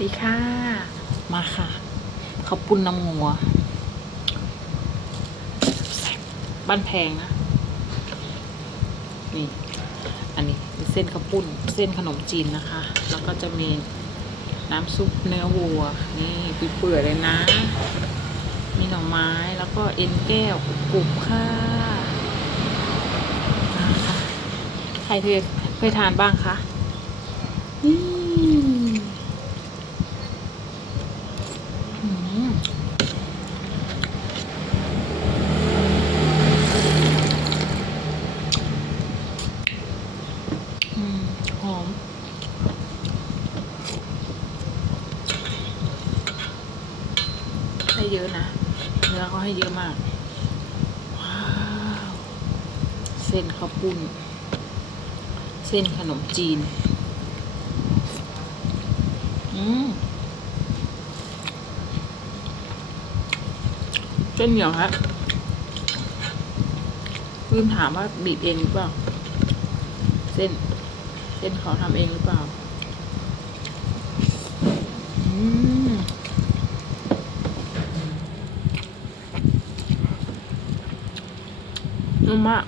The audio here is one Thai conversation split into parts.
ดีค่ะ มาค่ะข้าวปุ้นน้ำงัวบ้านแพงนะ นี่ อันนี้เส้นข้าวปุ้น เส้นขนมจีนนะคะ แล้วก็จะมีน้ำซุปเนื้อวัว นี่เปื่อยเลยนะ มีหน่อไม้แล้วก็เอ็นแก้วกรุบค่ะใครเคยเคยทานบ้างคะอืมอืมอืมห อมให้เยอะนะ เนื้อเขาให้เยอะมาก ว้าว เส้นข้าวปุ้น เส้นขนมจีน อืมเส้นเหนียวฮะลืมถามว่าบีบเองหรือเปล่า เส้น เส้นเขาทำเองหรือเปล่าอืมนุ่มมาก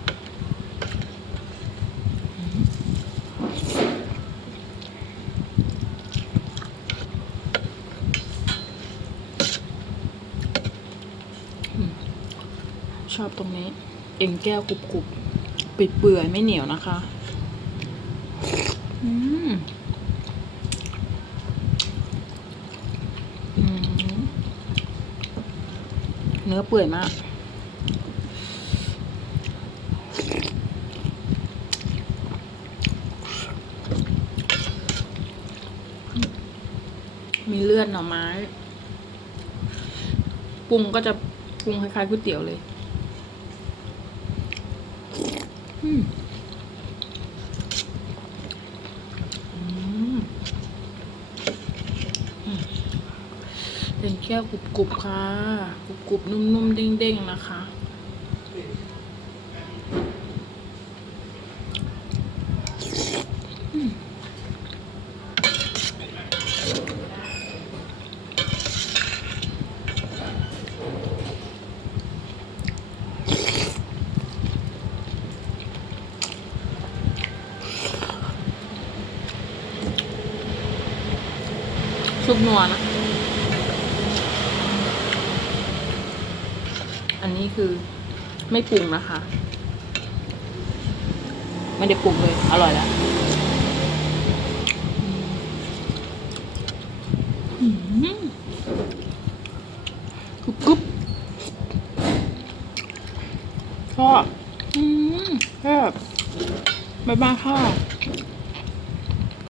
ชอบตรงนี้ เอ็นแก้วกรุบกรุบปิดเปื่อยไม่เหนียวนะคะ อืมเนื้อเปื่อยมาก มีเลือดหน่อไม้ ปรุงก็จะปรุงคล้ายๆก๋วยเตี๋ยวเลย อืมอืมอืม เป็นแก้วกรุบๆค่ะ กรุบๆ นุ่มๆ เด้งๆ นะคะ ซุปนัวนะ อันนี้คือไม่ปรุงนะคะ ไม่ได้ปรุงเลย อร่อยแล้วกรุบกรุบชอบอืมแซ่บบ๊ายบายค่ะ